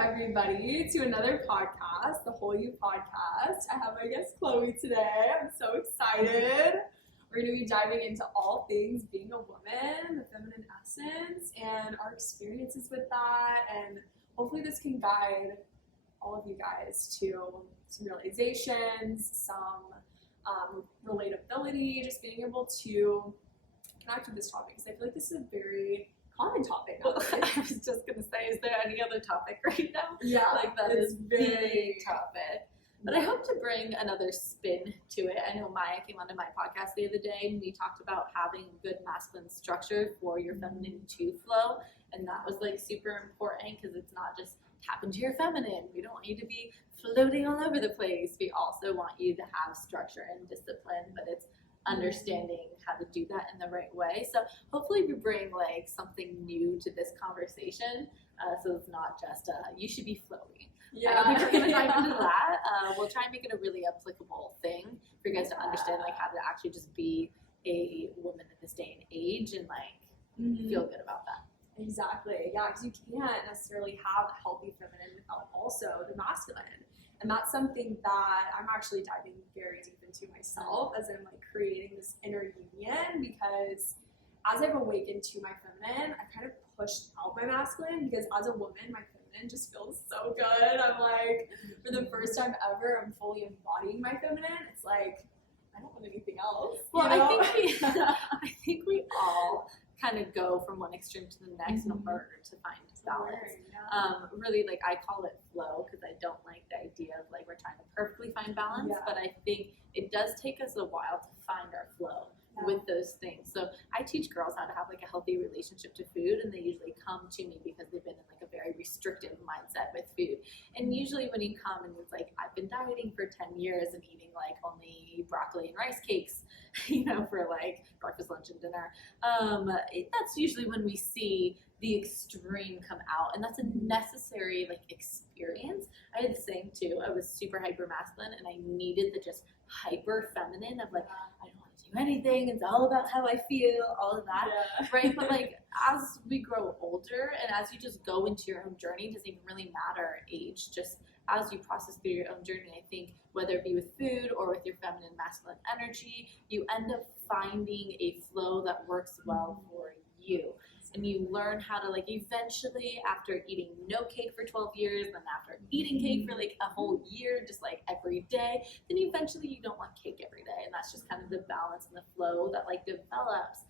everybody to another podcast, the Whole You podcast. I have my guest Chloe today. I'm so excited. We're going to be diving into all things being a woman, the feminine essence, and our experiences with that. And hopefully this can guide all of you guys to some realizations, some relatability, just being able to connect with this topic. Because I feel like this is a very common topic. Well, I was just gonna say, is there any other topic right now? Yeah, like that is the topic. But I hope to bring another spin to it. I know Maya came onto my podcast the other day and we talked about having good masculine structure for your feminine to flow, and that was like super important because it's not just tap into your feminine. We don't want you to be floating all over the place. We also want you to have structure and discipline, but it's understanding how to do that in the right way. So hopefully we bring like something new to this conversation, so it's not just you should be flowy. Yeah, I don't think we're gonna dive into that. We'll try and make it a really applicable thing for you guys to understand like how to actually just be a woman in this day and age and like feel good about that. Exactly. Yeah, because you can't necessarily have a healthy feminine without also the masculine. And that's something that I'm actually diving very deep into myself as I'm like creating this inner union, because as I've awakened to my feminine, I kind of pushed out my masculine, because as a woman, my feminine just feels so good. I'm like, for the first time ever, I'm fully embodying my feminine. It's like, I don't want anything else. Well, you know? I think we all kind of go from one extreme to the next in order to find balance. Really, like I call it flow because I don't like the idea of like we're trying to perfectly find balance, but I think it does take us a while to find our flow with those things. So I teach girls how to have like a healthy relationship to food, and they usually come to me because they've been in like a very restrictive mindset with food. And usually when you come and it's like, I've been dieting for 10 years and eating like only broccoli and rice cakes, you know, for like breakfast, lunch, and dinner. That's usually when we see the extreme come out, and that's a necessary like experience. I had the same too. I was super hyper masculine and I needed the just hyper feminine of like, I don't want to do anything, it's all about how I feel, all of that, right? But like as we grow older and as you just go into your own journey, it doesn't even really matter age, just as you process through your own journey, I think whether it be with food or with your feminine masculine energy, you end up finding a flow that works well for you. And you learn how to like eventually, after eating no cake for 12 years, then after eating cake for like a whole year, just like every day, then eventually you don't want cake every day. And that's just kind of the balance and the flow that like develops.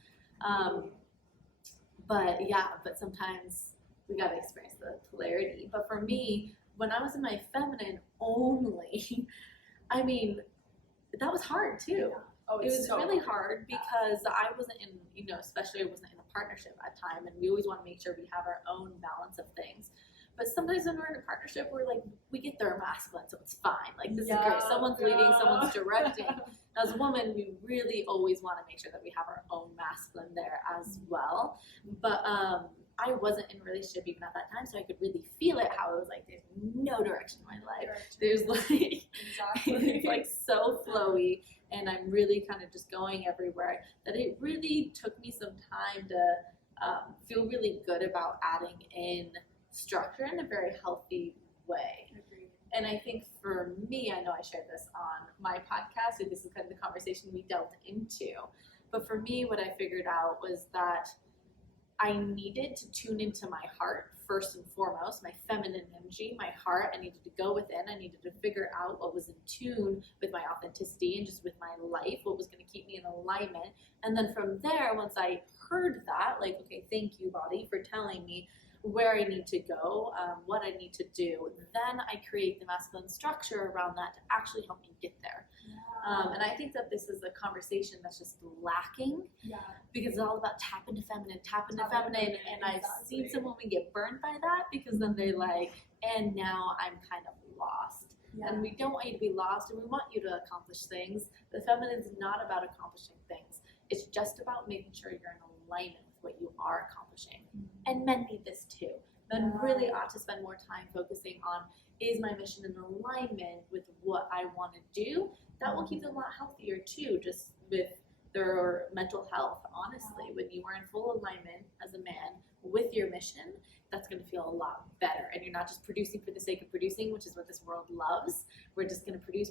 But sometimes we got to experience the polarity. But for me, when I was in my feminine only, I mean, that was hard too. Oh, it was so really hard because I wasn't in, you know, especially I wasn't in a partnership at the time, and we always want to make sure we have our own balance of things. But sometimes when we're in a partnership, we're like, we get their masculine, so it's fine. Like, this is great. Someone's leading, someone's directing. As a woman, we really always want to make sure that we have our own masculine there as well. But I wasn't in a relationship even at that time, so I could really feel it, how it was like, there's no direction in my life. There's like, it's like so flowy, and I'm really kind of just going everywhere, that it really took me some time to feel really good about adding in structure in a very healthy way. And I think for me, I know I shared this on my podcast, so this is kind of the conversation we delved into. But for me, what I figured out was that I needed to tune into my heart first and foremost, my feminine energy, my heart. I needed to go within. I needed to figure out what was in tune with my authenticity and just with my life, what was going to keep me in alignment. And then from there, once I heard that, like, okay, thank you, body, for telling me where I need to go, what I need to do, then I create the masculine structure around that to actually help me get there. And I think that this is a conversation that's just lacking, because it's all about tap into feminine, and I've seen some women get burned by that, because then they're like, and now I'm kind of lost. And we don't want you to be lost, and we want you to accomplish things. The feminine is not about accomplishing things. It's just about making sure you're in alignment with what you are accomplishing. And men need this too. Men really ought to spend more time focusing on, is my mission in alignment with what I want to do? That will keep them a lot healthier too, just with their mental health, honestly. When you are in full alignment as a man with your mission, that's going to feel a lot better. And you're not just producing for the sake of producing, which is what this world loves. We're just going to produce,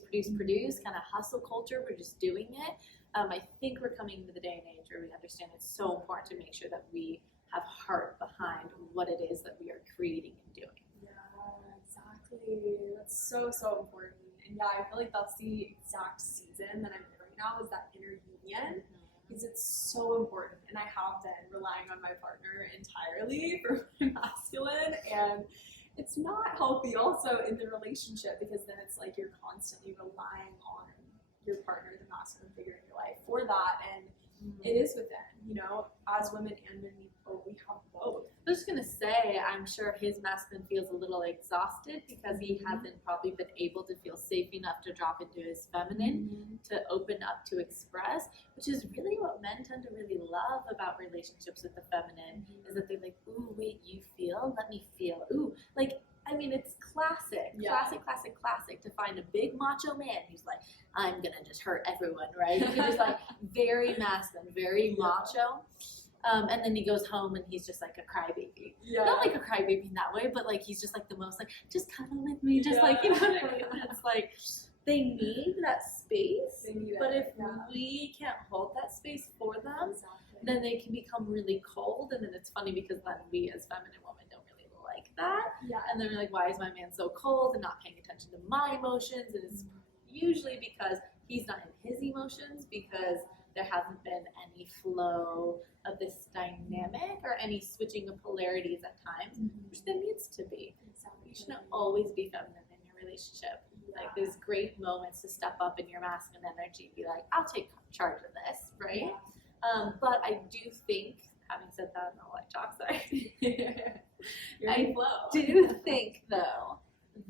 kind of hustle culture. We're just doing it. I think we're coming to the day and age where we understand it's so important to make sure that we have heart behind what it is that we are creating and doing. Yeah, exactly. That's so, so important. And yeah, I feel like that's the exact season that I'm in right now, is that inner union. Because it's so important, and I have been relying on my partner entirely for my masculine, and it's not healthy also in the relationship, because then it's like you're constantly relying on your partner, the masculine figure in your life, for that. And it is within, as women and men, we have both. I was just gonna say, I'm sure his masculine feels a little exhausted because he hasn't probably been able to feel safe enough to drop into his feminine, to open up, to express, which is really what men tend to really love about relationships with the feminine, is that they're like, ooh, wait, you feel? Let me feel. Ooh, it's classic to find a big macho man who's like, I'm gonna just hurt everyone, right? He's just like very masculine, very macho. And then he goes home and he's just like a crybaby. Yeah. Not like a crybaby in that way, but like he's just like the most like, just cuddle with me, just like, you know what I mean? It's like they need that space, but if we can't hold that space for them, then they can become really cold. And then it's funny because then we as feminine women don't really like that. Yeah. And they're like, why is my man so cold and not paying attention to my emotions? And it's usually because he's not in his emotions, because there hasn't been any flow of this dynamic or any switching of polarities at times, which there needs to be. You shouldn't always be feminine in your relationship. Like, there's great moments to step up in your masculine energy and be like, I'll take charge of this, right? But I do think, having said that, no, like Jock said, I do think, though,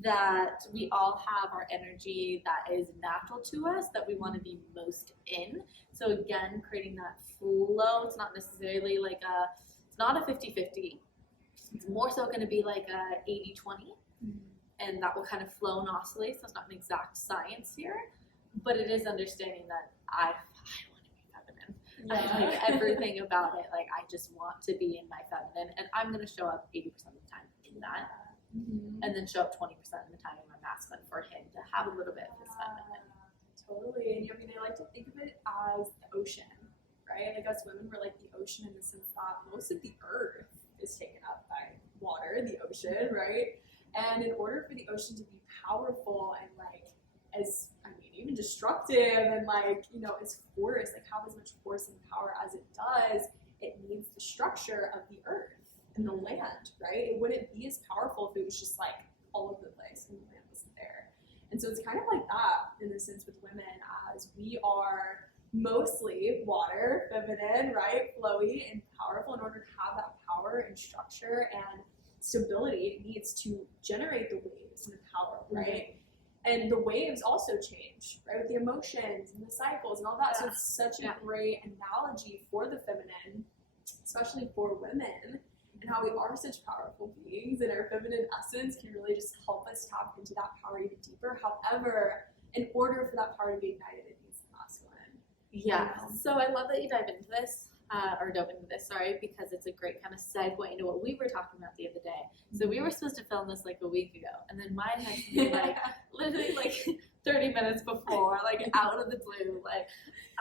that we all have our energy that is natural to us, that we want to be most in. So again, creating that flow, it's not necessarily like it's not a 50-50. It's more so going to be like a 80-20, and that will kind of flow and oscillate. So it's not an exact science here, but it is understanding that I want to be feminine. I like everything about it. Like, I just want to be in my feminine, and I'm going to show up 80% of the time in that. And then show up 20% of the time in my masculine for him to have a little bit of his feminine. Totally. And I like to think of it as the ocean, right? Like, us women, we're like the ocean in the sense that most of the earth is taken up by water, the ocean, right? And in order for the ocean to be powerful and even destructive and as force, have as much force and power as it does, it needs the structure of the earth and the land, right? It wouldn't be as powerful if it was just all over the place and the land wasn't there. And so it's kind of like that in a sense with women, as we are mostly water, feminine, right? Flowy and powerful. In order to have that power and structure and stability, it needs to generate the waves and the power, right? And the waves also change, right? With the emotions and the cycles and all that. So it's such a great analogy for the feminine, especially for women, and how we are such powerful beings, and our feminine essence can really just help us tap into that power even deeper. However, in order for that power to be ignited, it needs the masculine. Yeah. So I love that you dove into this, because it's a great kind of segue into what we were talking about the other day. So we were supposed to film this a week ago, and then mine had to be literally 30 minutes before, out of the blue,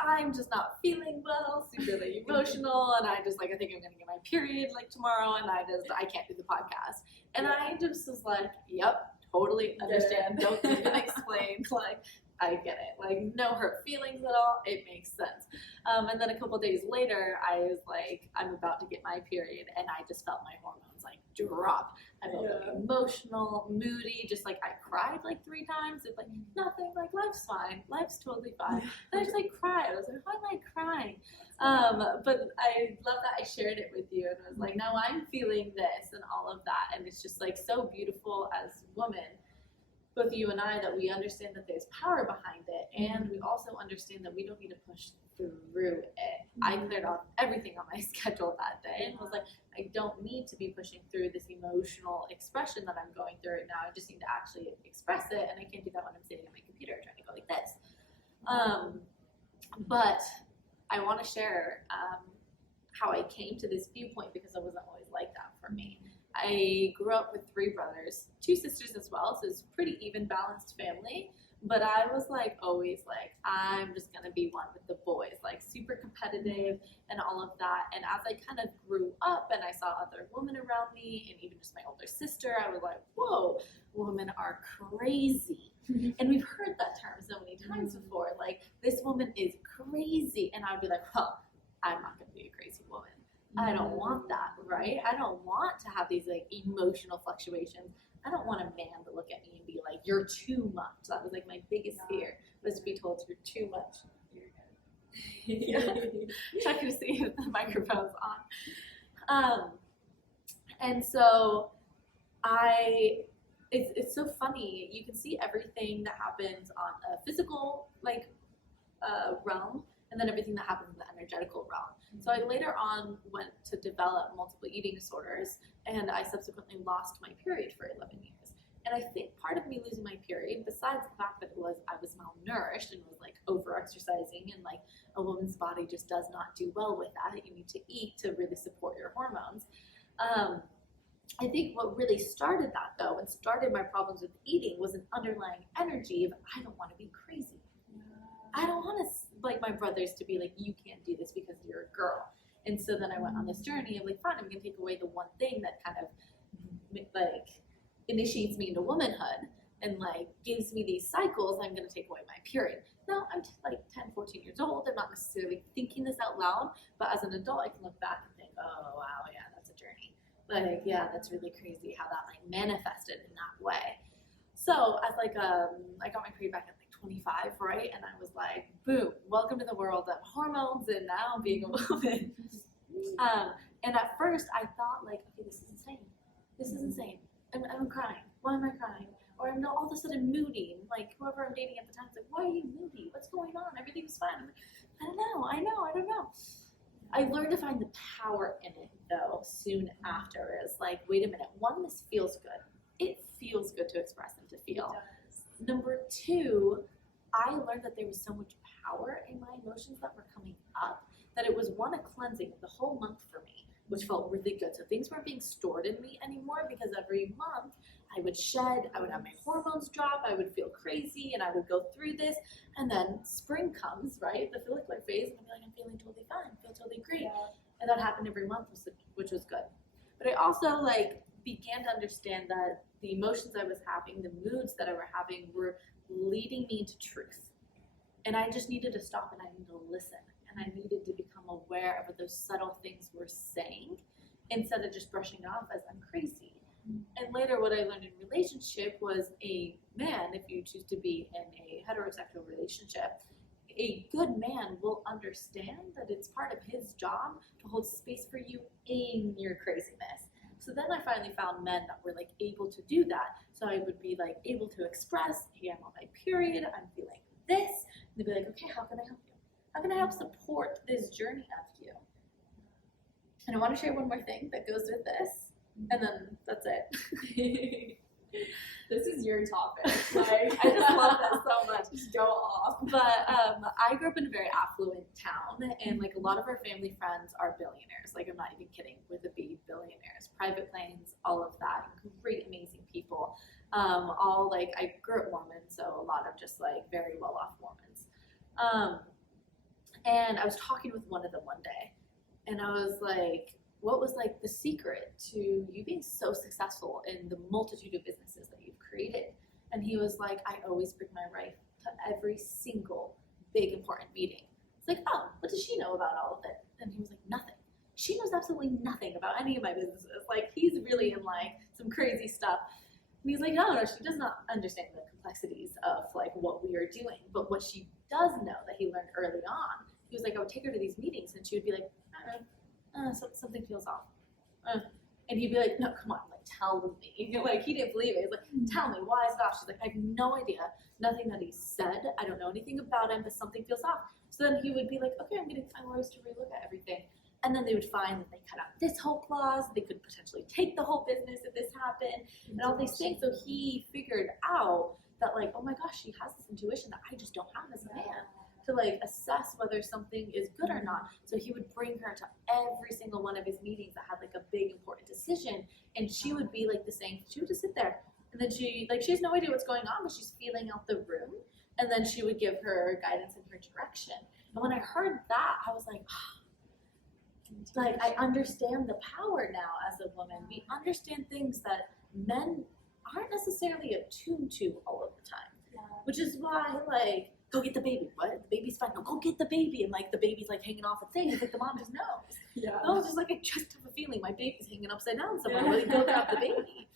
I'm just not feeling well, super emotional, and I think I'm gonna get my period tomorrow, and I can't do the podcast. And I just was like, yep, totally understand, don't even explain, I get it. No hurt feelings at all. It makes sense. And then a couple days later, I was I'm about to get my period, and I just felt my hormones drop. I felt emotional, moody, just I cried 3 times. It's nothing. Life's fine. Life's totally fine. And I just cried. I was like, why am I crying? But I love that I shared it with you, and I was now I'm feeling this and all of that, and it's just so beautiful as women. Both you and I, that we understand that there's power behind it, and we also understand that we don't need to push through it. I cleared off everything on my schedule that day and was I don't need to be pushing through this emotional expression that I'm going through right now. I just need to actually express it, and I can't do that when I'm sitting at my computer trying to go like this. But I want to share how I came to this viewpoint, because it wasn't always like that for me. I grew up with 3 brothers, 2 sisters as well, so it's a pretty even balanced family. But I was like always like, I'm just gonna be one with the boys, like super competitive and all of that. And as I kind of grew up and I saw other women around me, and even just my older sister, I was like, whoa, women are crazy. And we've heard that term so many times before, like, this woman is crazy. And I would be like, well, I'm not gonna be a crazy woman. I don't want that, right? I don't want to have these like emotional fluctuations. I don't want a man to look at me and be like, you're too much. That was like my biggest fear, was to be told you're too much. You're good. Checking to see if the microphone's on. And so it's so funny. You can see everything that happens on a physical realm, and then everything that happens in the energetical realm. So I later on went to develop multiple eating disorders, and I subsequently lost my period for 11 years. And I think part of me losing my period, besides the fact that I was malnourished and was like over-exercising, and like a woman's body just does not do well with that. You need to eat to really support your hormones. I think what really started that, though, and started my problems with eating, was an underlying energy of, I don't want to be crazy. I don't want to, like, my brothers to be like, you can't do this because you're a girl. And so then I went on this journey of like, fine, I'm going to take away the one thing that kind of like initiates me into womanhood and like gives me these cycles. I'm going to take away my period. Now I'm like 10, 14 years old. I'm not necessarily thinking this out loud, but as an adult, I can look back and think, oh, wow, yeah, that's a journey. Like, yeah, that's really crazy how that like manifested in that way. So as like, I got my period back at like 25, right? And I was like, boom, welcome to the world of hormones and now being a woman. And at first I thought like, okay, this is insane. This is insane. I'm crying. Why am I crying? Or I'm all of a sudden moody. And like whoever I'm dating at the time is like, why are you moody? What's going on? Everything's fine. I'm like, I don't know. I learned to find the power in it though soon after. It's like, wait a minute, 1, this feels good. It feels good to express and to feel. Number 2, I learned that there was so much power in my emotions that were coming up, that it was a cleansing of the whole month for me, which felt really good. So things weren't being stored in me anymore, because every month I would shed, I would have my hormones drop, I would feel crazy, and I would go through this. And then spring comes, right? The follicular phase, and I'd be like, I'm feeling totally fine, I feel totally great. Yeah. And that happened every month, which was good. But I also like began to understand that the emotions I was having, the moods that I were having, were leading me into truth. And I just needed to stop and I needed to listen. And I needed to become aware of what those subtle things were saying, instead of just brushing it off as I'm crazy. And later what I learned in relationship was a man, if you choose to be in a heterosexual relationship, a good man will understand that it's part of his job to hold space for you in your craziness. So then I finally found men that were like able to do that. So I would be like able to express, hey, I'm on my period, I'm feeling this. And they'd be like, okay, how can I help you? How can I help support this journey of you? And I want to share one more thing that goes with this, and then that's it. This is your topic. Like, I just love that so much. Just go off. But I grew up in a very affluent town, and like a lot of our family friends are billionaires. Like, I'm not even kidding, with a B, billionaires, private planes, all of that, great, amazing people. All like, I grew up Mormon, so a lot of just like very well-off Mormons. And I was talking with one of them one day, and I was like, what was like the secret to you being so successful in the multitude of businesses that you've created? And he was like, I always bring my wife to every single big important meeting. It's like, oh, what does she know about all of it? And he was like, nothing. She knows absolutely nothing about any of my businesses. Like, he's really in like some crazy stuff. And he's like, no, she does not understand the complexities of like what we are doing. But what she does know that he learned early on, he was like, I would take her to these meetings and she would be like, something feels off. And he'd be like, no, come on, like, tell me. Like, he didn't believe it. He's like, tell me, why is it off? She's like, I have no idea. Nothing that he said. I don't know anything about him, but something feels off. So then he would be like, okay, I'm going to find lawyers to relook at everything. And then they would find that they cut out this whole clause. They could potentially take the whole business if this happened, and all these things. So he figured out that, like, oh my gosh, she has this intuition that I just don't have as a man. to like assess whether something is good or not. So he would bring her to every single one of his meetings that had like a big important decision, and she would be like she would just sit there, and then she has no idea what's going on, but she's feeling out the room, and then she would give her guidance in her direction. And when I heard that, I was like, like I understand the power now as a woman. We understand things that men aren't necessarily attuned to all of the time, which is why like, go get the baby. What? The baby's fine. No, go get the baby. And like the baby's like hanging off a thing. It's like the mom just knows. Yeah. I was just like, I just have a feeling my baby's hanging upside down somewhere. Really, go grab the baby.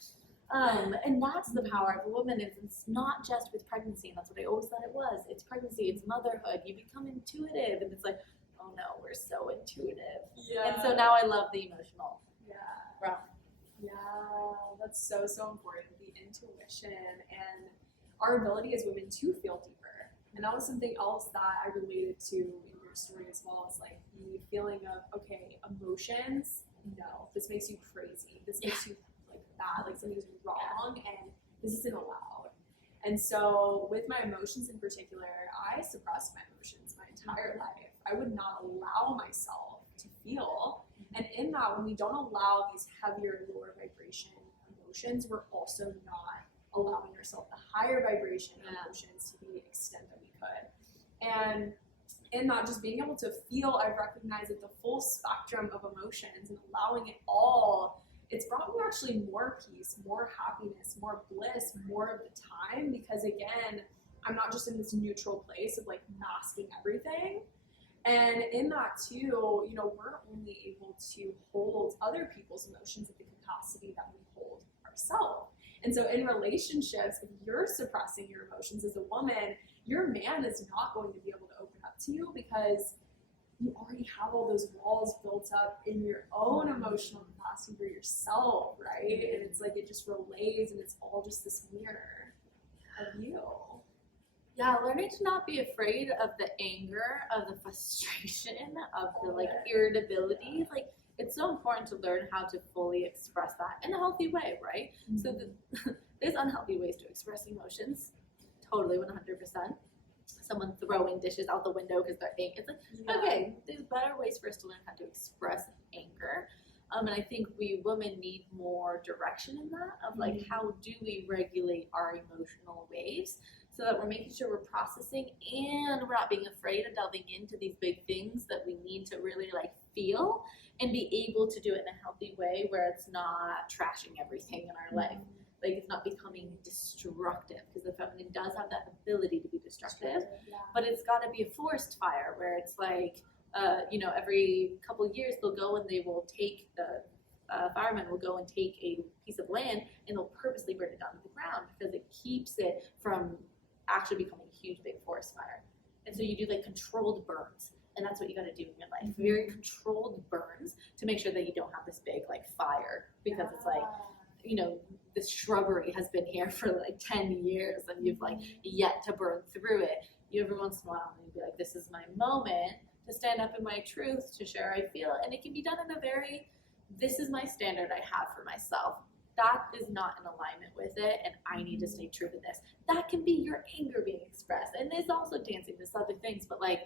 And that's the power of a woman. It's not just with pregnancy, and that's what I always thought it was. It's pregnancy, it's motherhood. You become intuitive, and it's like, oh no, we're so intuitive. Yeah. And so now I love the emotional realm. Yeah, that's so, so important. The intuition and our ability as women to feel deeper. And that was something else that I related to in your story as well. It's like the feeling of, okay, emotions, no, this makes you crazy. This makes you like bad, like something's wrong, and this isn't allowed. And so with my emotions in particular, I suppressed my emotions my entire life. I would not allow myself to feel. And in that, when we don't allow these heavier, lower vibration emotions, we're also not allowing ourselves the higher vibration emotions to the extent that we could. And in that, just being able to feel, I've recognized that the full spectrum of emotions and allowing it all, it's brought me actually more peace, more happiness, more bliss, more of the time, because again, I'm not just in this neutral place of like masking everything. And in that too, you know, we're only able to hold other people's emotions at the capacity that we hold ourselves. And so in relationships, if you're suppressing your emotions as a woman, your man is not going to be able to open up to you because you already have all those walls built up in your own emotional capacity for yourself, right? And it's like it just relays, and it's all just this mirror of you. Yeah, learning to not be afraid of the anger, of the frustration, of the like irritability. Like, it's so important to learn how to fully express that in a healthy way, right? Mm-hmm. So there's unhealthy ways to express emotions, totally 100%. Someone throwing dishes out the window because they're angry. It's like, okay, there's better ways for us to learn how to express anger. And I think we women need more direction in that of like, how do we regulate our emotional waves so that we're making sure we're processing and we're not being afraid of delving into these big things that we need to really like feel and be able to do it in a healthy way where it's not trashing everything in our life. Like, it's not becoming destructive, because the feminine does have that ability to be destructive, but it's got to be a forest fire where it's like, you know, every couple of years they'll go and they will take firemen will go and take a piece of land and they'll purposely burn it down to the ground because it keeps it from actually becoming a huge big forest fire. And so you do like controlled burns, and that's what you got to do in your life. Very controlled burns to make sure that you don't have this big like fire, because it's like, you know, this shrubbery has been here for like 10 years and you've like yet to burn through it. You every once in a while you'd be like, this is my moment to stand up in my truth, to share how I feel. And it can be done in a very, this is my standard I have for myself. That is not in alignment with it, and I need to stay true to this. That can be your anger being expressed. And there's also dancing, there's other things, but like,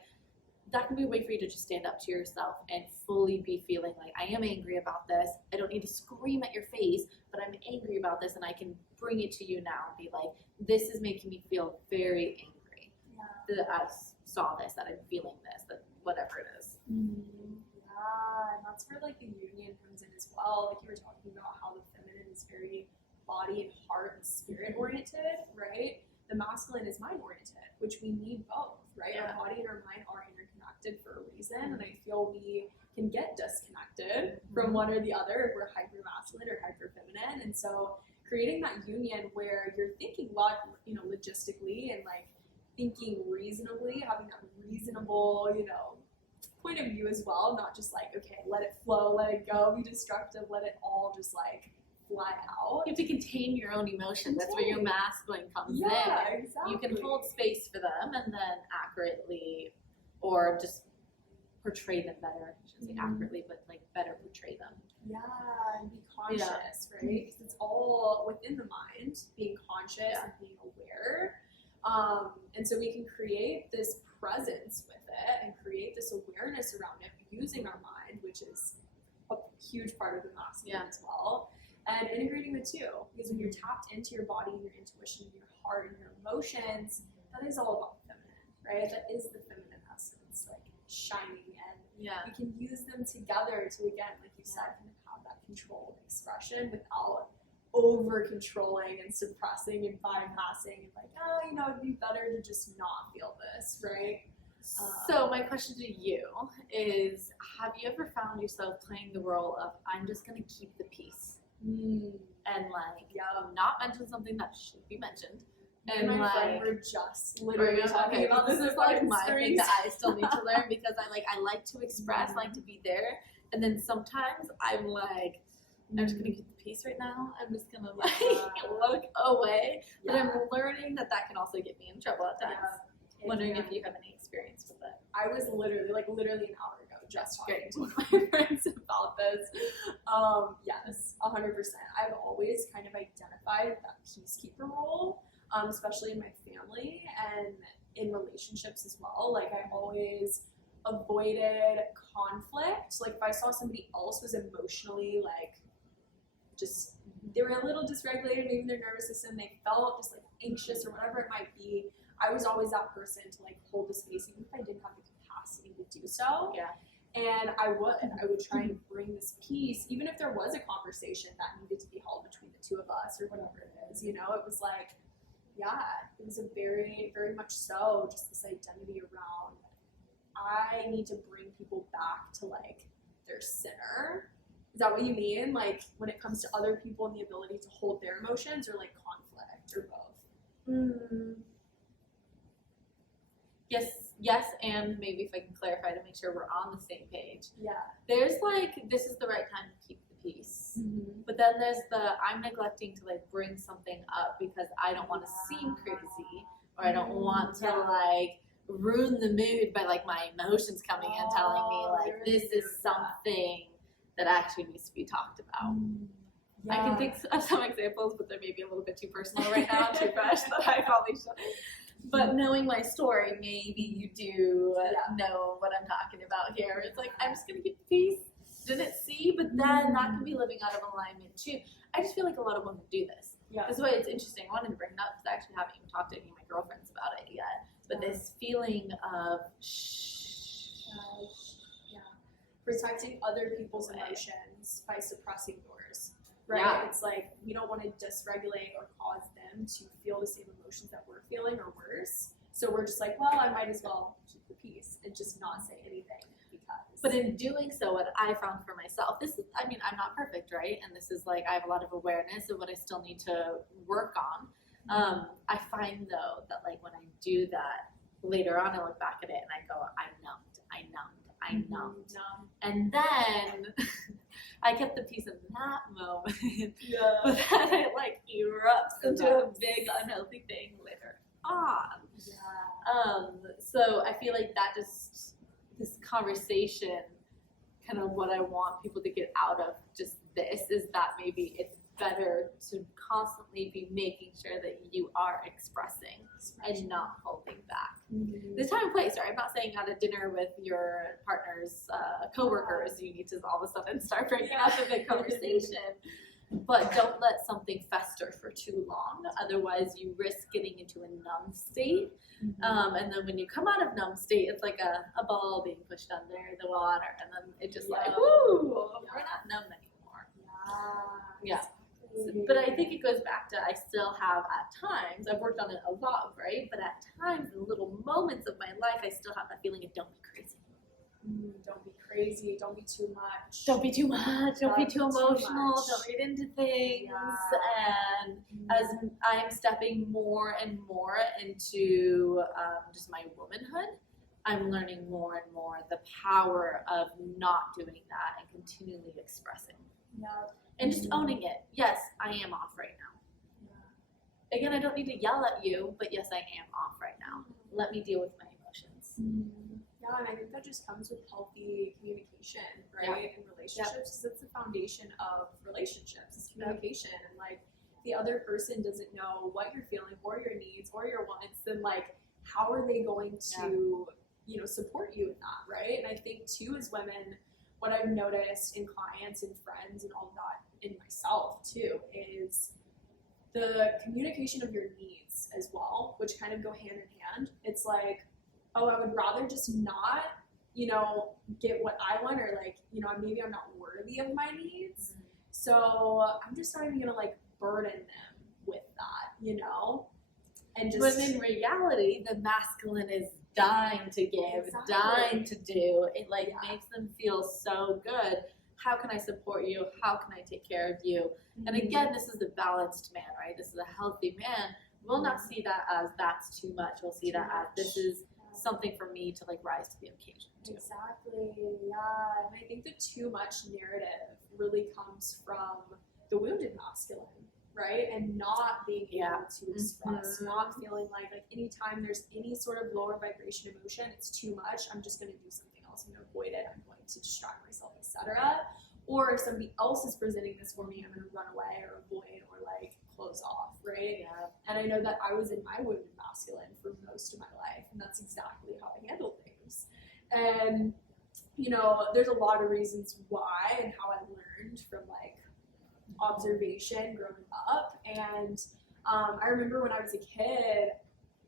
that can be a way for you to just stand up to yourself and fully be feeling like, I am angry about this. I don't need to scream at your face, but I'm angry about this, and I can bring it to you now and be like, this is making me feel very angry. That I saw this, that I'm feeling this, that whatever it is. Yeah, and that's where like the union comes in as well. Like you were talking about how the feminine is very body and heart and spirit oriented, right? The masculine is mind oriented, which we need both, right? Our body and our mind are interconnected for a reason, and I feel we can get disconnected from one or the other if we're hyper masculine or hyper feminine. And so creating that union where you're thinking logistically and like thinking reasonably, having that reasonable, point of view as well, not just like, okay, let it flow, let it go, be destructive, let it all just like fly out. You have to contain your own emotions. That's where your masculine comes in. Exactly. You can hold space for them and then accurately, or just portray them better. I shouldn't say accurately, but like better portray them. Yeah, and be conscious, right? Because it's all within the mind, being conscious and being aware. And so we can create this presence with it and create this awareness around it using our mind, which is a huge part of the masculine as well, and integrating the two, because when you're tapped into your body and your intuition and your heart and your emotions, that is all about feminine, right? That is the feminine essence, like shining, and we can use them together to, again, like you said, kind of have that controlled expression without over controlling and suppressing and bypassing and like, oh, you know, it'd be better to just not feel this, right? So my question to you is, have you ever found yourself playing the role of, I'm just going to keep the peace and like not mention something that should be mentioned? And my like, friend were just literally talking about this is like my thing that I still need to learn, because I like to express, like to be there, and then sometimes I'm like, I'm just gonna keep the peace right now. I'm just gonna like look away. But I'm learning that can also get me in trouble at times. Wondering if you have any experience with it. I was literally an hour ago just talking to my friends about this. Yes, 100%. I've always kind of identified that peacekeeper role, especially in my family and in relationships as well. Like, I always avoided conflict. Like, if I saw somebody else was emotionally like just, they were a little dysregulated, maybe their nervous system, they felt just like anxious or whatever it might be, I was always that person to like hold the space, even if I didn't have the capacity to do so. And I would try and bring this peace, even if there was a conversation that needed to be held between the two of us or whatever it is, you know. It was like, it was a very, very much so just this identity around, I need to bring people back to like their center. Is that what you mean? Like, when it comes to other people and the ability to hold their emotions, or like conflict, or both? Yes, and maybe if I can clarify to make sure we're on the same page. There's like, this is the right time to keep the peace. But then there's I'm neglecting to like bring something up because I don't want to seem crazy, or I don't want to like ruin the mood by like my emotions coming in telling me like this is something that actually needs to be talked about. I can think of some examples, but they're maybe a little bit too personal right now, too fresh, that I probably should. But knowing my story, maybe you do know what I'm talking about here. It's like, I'm just going to keep the peace, didn't see, but then that can be living out of alignment too. I just feel like a lot of women do this. That's why it's interesting. I wanted to bring it up because I actually haven't even talked to any of my girlfriends about it yet. But this feeling of protecting other people's emotions by suppressing yours, right? It's like, we don't want to dysregulate or cause them to feel the same emotions that we're feeling or worse. So we're just like, well, I might as well keep the peace and just not say anything, because. But in doing so, what I found for myself, this is, I mean, I'm not perfect, right? And this is like, I have a lot of awareness of what I still need to work on. I find though that like when I do that, later on I look back at it and I go, I numbed. And then I kept the peace in that moment. But then it like erupts into a big unhealthy thing later on. So I feel like that just, this conversation, kind of what I want people to get out of just this is that maybe it's better to constantly be making sure that you are expressing and not holding back. There's time and place, right? I'm not saying at a dinner with your partner's coworkers you need to all of a sudden start breaking up a big conversation, but don't let something fester for too long. Otherwise you risk getting into a numb state. And then when you come out of numb state, it's like a ball being pushed under the water, and then it just like, woo, we're not numb anymore. But I think it goes back to, I still have at times, I've worked on it a lot, right? But at times, in little moments of my life, I still have that feeling of don't be crazy. Don't be crazy. Don't be too much. Don't be too much. Don't be too emotional. Don't read into things. And as I am stepping more and more into just my womanhood, I'm learning more and more the power of not doing that and continually expressing. And just owning it. Yes, I am off right now. Again, I don't need to yell at you, but yes, I am off right now. Let me deal with my emotions. And I think that just comes with healthy communication, right? In relationships, because it's the foundation of relationships, is communication. And like, the other person doesn't know what you're feeling or your needs or your wants, then like, how are they going to, you know, support you in that, right? And I think too, as women, what I've noticed in clients and friends and all of that in myself too is the communication of your needs as well, which kind of go hand in hand. It's like, oh, I would rather just not, you know, get what I want, or like, you know, maybe I'm not worthy of my needs. So I'm just not even gonna like burden them with that, you know? And just, when in reality, the masculine is dying to give, dying to do. It like makes them feel so good. How can I support you? How can I take care of you? And again, this is a balanced man, right? This is a healthy man. We'll not see that as that's too much. We'll see that as this is something for me to like rise to the occasion too. Exactly, yeah. And I think the too much narrative really comes from the wounded masculine, right? And not being able to express, not feeling like anytime there's any sort of lower vibration emotion, it's too much, I'm just going to do something else. I'm going to avoid it. I'm going to distract myself, etc. Or if somebody else is presenting this for me, I'm going to run away or avoid or like close off, right? Yeah. And I know that I was in my wounded masculine for most of my life, and that's exactly how I handled things. And, you know, there's a lot of reasons why and how I learned from like observation growing up. And I remember when I was a kid,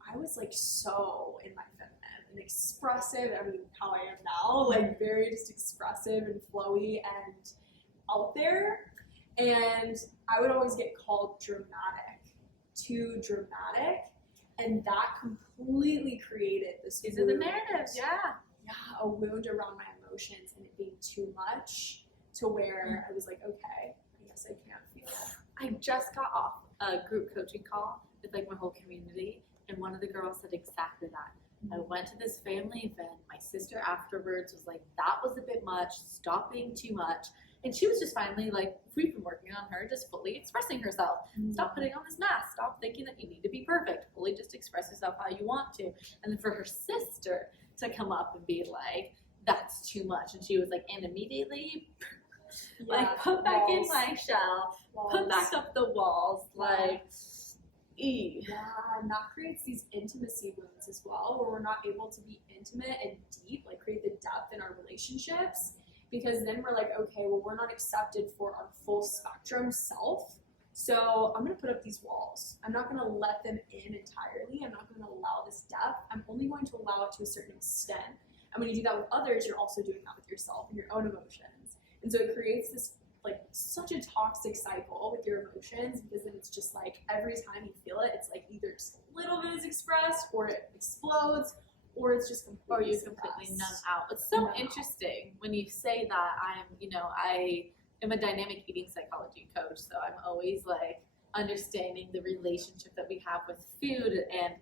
I was like so in my feminine and expressive. I mean, how I am now, like very just expressive and flowy and out there. And I would always get called dramatic, too dramatic. And that completely created this These are the narratives, a wound around my emotions and it being too much to where I was like, okay, I guess I can't feel it. I just got off a group coaching call with like my whole community, and one of the girls said exactly that. I went to this family event. My sister afterwards was like, that was a bit much. Stop being too much. And she was just finally like, we've been working on her just fully expressing herself. Stop putting on this mask. Stop thinking that you need to be perfect. Fully just express yourself how you want to. And then for her sister to come up and be like, that's too much. And she was like, and immediately like put back in my shell, put back up the walls, like, Yeah, and that creates these intimacy wounds as well, where we're not able to be intimate and deep, like create the depth in our relationships, because then we're like, okay, well, we're not accepted for our full spectrum self, so I'm going to put up these walls. I'm not going to let them in entirely. I'm not going to allow this depth. I'm only going to allow it to a certain extent. And when you do that with others, you're also doing that with yourself and your own emotions. And so it creates this like such a toxic cycle with your emotions, because then it's just like every time you feel it, it's like either just a little bit is expressed, or it explodes, or it's just completely numb out. It's so interesting when you say that. I am a dynamic eating psychology coach, so I'm always like understanding the relationship that we have with food. And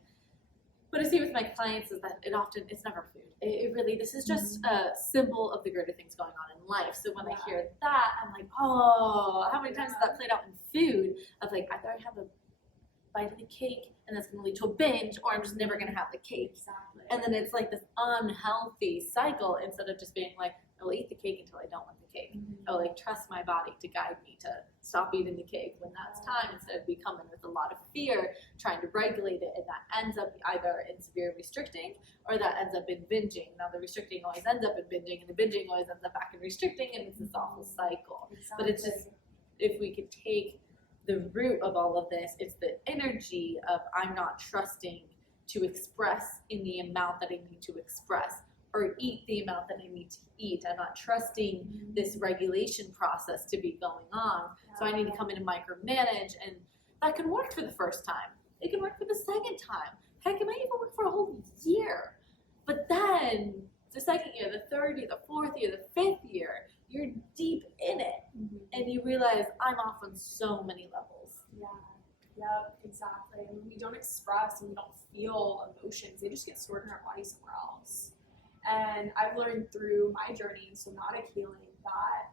what I see with my clients is that it's never food. It really, this is just a symbol of the greater things going on in life. So when I hear that, I'm like, oh, how many times has that played out in food? Of like, either I have a bite of the cake and that's going to lead to a binge, or I'm just never going to have the cake. Exactly. And then it's like this unhealthy cycle, instead of just being like, I'll eat the cake until I don't want the cake. I'll like trust my body to guide me to stop eating the cake when that's time, instead of becoming with a lot of fear, trying to regulate it, and that ends up either in severe restricting, or that ends up in binging. Now the restricting always ends up in binging, and the binging always ends up back in restricting, and it's this awful cycle. Exactly. But it's just, if we could take the root of all of this, it's the energy of I'm not trusting to express in the amount that I need to express, or eat the amount that I need to eat. I'm not trusting this regulation process to be going on. So I need to come in and micromanage, and that can work for the first time. It can work for the second time. Heck, it might even work for a whole year. But then the second year, the third year, the fourth year, the fifth year, you're deep in it, and you realize I'm off on so many levels. Yep, exactly. And when we don't express and we don't feel emotions, they just get stored in our body somewhere else. And I've learned through my journey in somatic healing that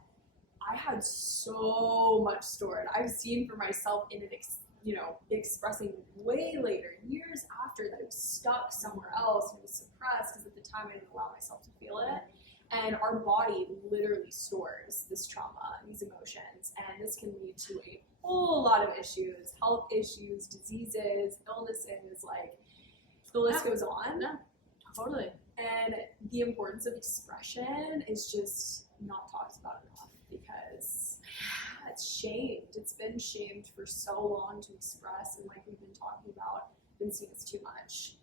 I had so much stored. I've seen for myself in it, expressing way later, years after, that it was stuck somewhere else and it was suppressed because at the time I didn't allow myself to feel it. And our body literally stores this trauma, these emotions, and this can lead to a whole lot of issues, health issues, diseases, illnesses. Like, The list goes on. Yeah, totally. And the importance of expression is just not talked about enough because it's shamed. It's been shamed for so long to express, and like we've been talking about, been seen as too much.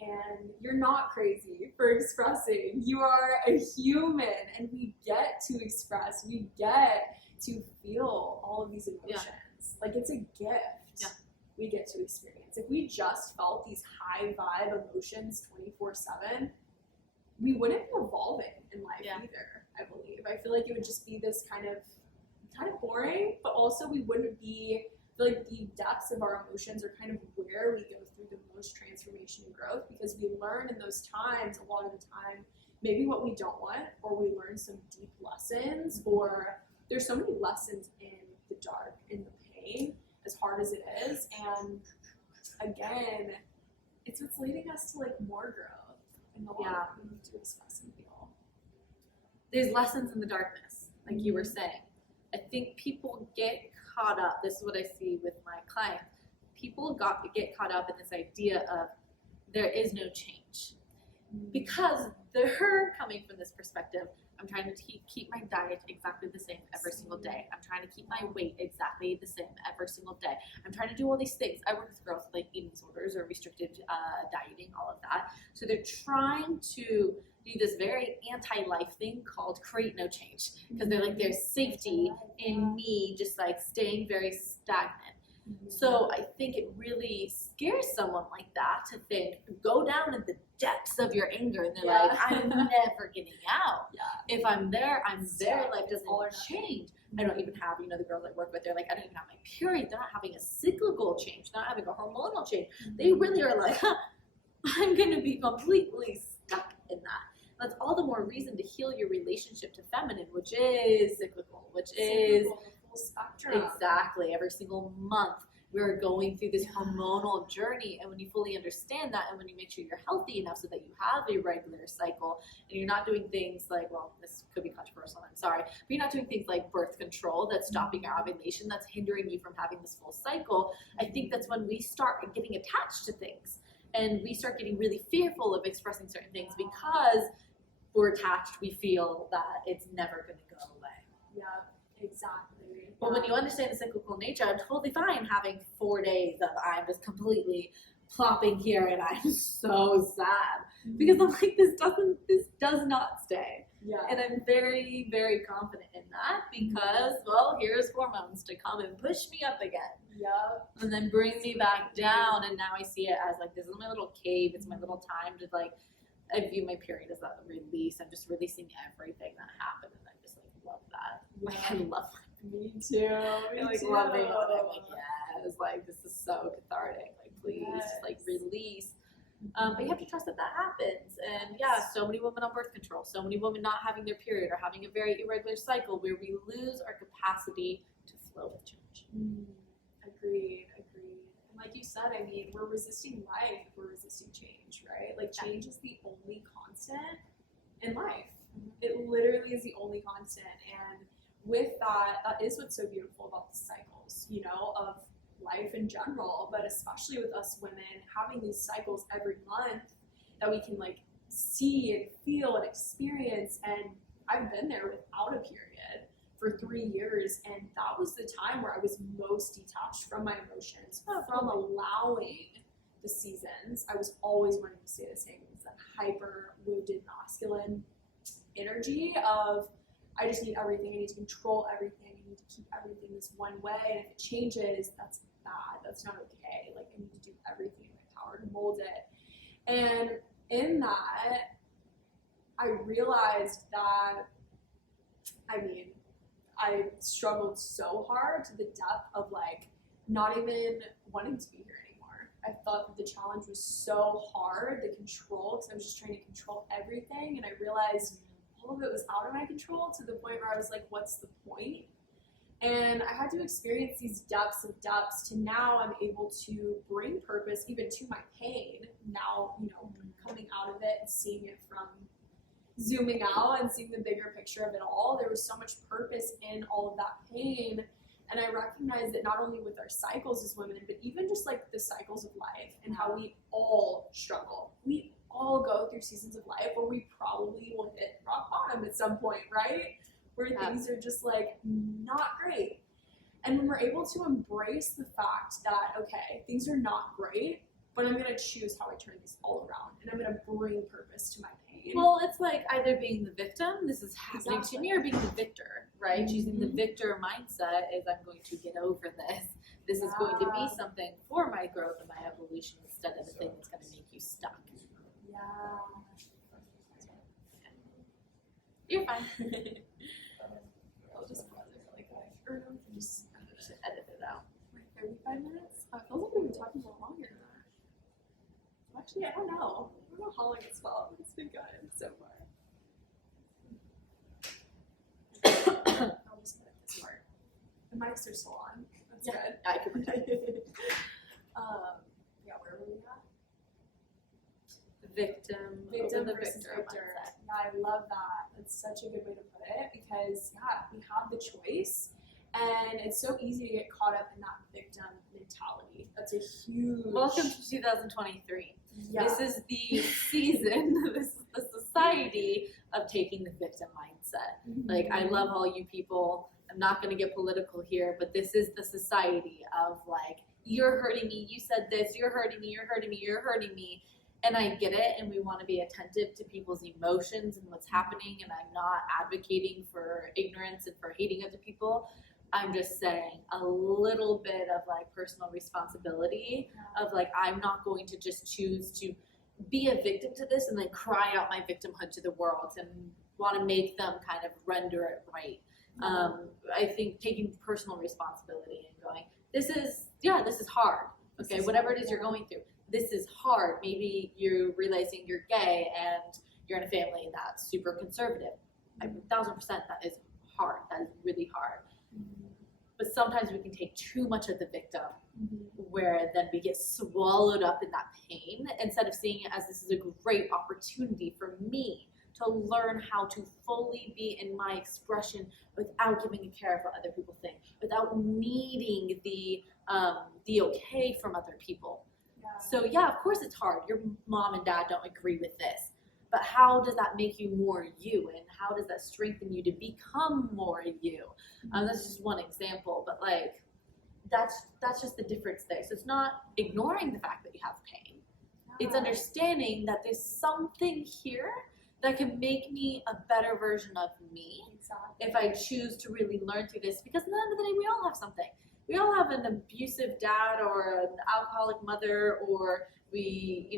And you're not crazy for expressing. You are a human, and we get to express. We get to feel all of these emotions. Like it's a gift we get to experience. If we just felt these high vibe emotions 24/7, we wouldn't be evolving in life either, I believe. I feel like it would just be this kind of boring, but also we wouldn't be, I feel like the depths of our emotions are kind of where we go through the most transformation and growth, because we learn in those times, a lot of the time, maybe what we don't want, or we learn some deep lessons, or there's so many lessons in the dark, in the pain, as hard as it is. And again, it's what's leading us to like more growth in the long run. We need to express and feel. There's lessons in the darkness, like you were saying. I think people get caught up. This is what I see with my clients. People get caught up in this idea of there is no change, because they're coming from this perspective. I'm trying to keep my diet exactly the same every single day. I'm trying to keep my weight exactly the same every single day. I'm trying to do all these things. I work with girls with like eating disorders or restricted dieting, all of that. So they're trying to do this very anti-life thing called create no change, because they're like, there's safety in me just like staying very stagnant. So I think it really scares someone like that to think, go down in the depths of your anger, and they're like, I'm never getting out. If I'm there, I'm there. Life doesn't change. I don't even have, the girls I work with, they're like, I don't even have my period. They're not having a cyclical change. They're not having a hormonal change. They really are like, I'm going to be completely stuck in that. That's all the more reason to heal your relationship to feminine, which is cyclical, which is full spectrum. Exactly. Every single month we're going through this hormonal journey, and when you fully understand that, and when you make sure you're healthy enough so that you have a regular cycle, and you're not doing things like, well, this could be controversial, I'm sorry, but you're not doing things like birth control that's stopping your ovulation, that's hindering you from having this full cycle, I think that's when we start getting attached to things, and we start getting really fearful of expressing certain things because we're attached. We feel that it's never going to go away. Yeah, exactly. But when you understand the cyclical nature, I'm totally fine having 4 days of I'm just completely plopping here and I'm so sad, because I'm like, this does not stay. Yeah. And I'm very, very confident in that, because, well, here's hormones to come and push me up again. Yeah. And then bring me back down. And now I see it as like, this is my little cave. It's my little time to like, I view my period as a release. I'm just releasing everything that happened, and I just like love that. Like I love it. Me too. I like love being on it. Like, yes, like this is so cathartic. Like please just like release. But you have to trust that that happens. And yeah, so many women on birth control, so many women not having their period or having a very irregular cycle, where we lose our capacity to flow with change. Agreed. And like you said, I mean, we're resisting life, we're resisting change, right? Like change is the only constant in life. It literally is the only constant. And with that, that is what's so beautiful about the cycles, of life in general, but especially with us women having these cycles every month that we can like see and feel and experience. And I've been there without a period for 3 years, and that was the time where I was most detached from my emotions, from allowing the seasons. I was always wanting to say the same things, that hyper wounded masculine energy of I just need everything, I need to control everything, I need to keep everything this one way, and if it changes, that's bad, that's not okay. Like I need to do everything in my power to mold it. And in that, I realized that, I struggled so hard to the depth of like not even wanting to be here anymore. I thought that the challenge was so hard, the control, because I was just trying to control everything, and I realized all of it was out of my control, to the point where I was like, what's the point? And I had to experience these depths of depths to now I'm able to bring purpose even to my pain. Now, coming out of it and seeing it from zooming out and seeing the bigger picture of it all, there was so much purpose in all of that pain. And I recognized that not only with our cycles as women, but even just like the cycles of life and how we all struggle. We all go through seasons of life where we probably will hit rock bottom at some point, right? Where things are just like not great. And when we're able to embrace the fact that, okay, things are not great, but I'm going to choose how I turn these all around, and I'm going to bring purpose to my pain. Well, it's like either being the victim, this is happening to me, or being the victor, right? Choosing the victor mindset is I'm going to get over this. This is going to be something for my growth and my evolution instead of a thing that's going to make you stuck. Yeah. You're fine. I'll just pause it really quick. Or no, just Edit it out. 35 minutes? I feel like we've been talking for longer than that. Actually, I don't know. I don't know how long it's felt. It's been good so far. I'll just put it this part. The mics are still on. That's good. I can pretend. Yeah, where were we at? Victim Victim the versus victor victor. mindset. Yeah, I love that. That's such a good way to put it because, yeah, we have the choice. And it's so easy to get caught up in that victim mentality. That's a huge... Welcome to 2023. Yeah. This is the season, this is the society of taking the victim mindset. Like, I love all you people. I'm not going to get political here, but this is the society of like, you're hurting me, you said this, you're hurting me, you're hurting me, you're hurting me. And I get it, and we want to be attentive to people's emotions and what's happening, and I'm not advocating for ignorance and for hating other people. I'm just saying a little bit of like personal responsibility of like, I'm not going to just choose to be a victim to this and then cry out my victimhood to the world and want to make them kind of render it right. I think taking personal responsibility and going, this is hard. Okay, whatever it is you're going through, this is hard. Maybe you're realizing you're gay and you're in a family that's super conservative. 1,000% that is hard. That is really hard. But sometimes we can take too much of the victim where then we get swallowed up in that pain instead of seeing it as this is a great opportunity for me to learn how to fully be in my expression without giving a care of what other people think, without needing the okay from other people. So yeah, of course it's hard. Your mom and dad don't agree with this. But how does that make you more you, and how does that strengthen you to become more you? That's just one example, but like that's just the difference there. So it's not ignoring the fact that you have pain. It's understanding that there's something here that can make me a better version of me if I choose to really learn through this. Because at the end of the day, we all have something. We all have an abusive dad or an alcoholic mother, or we,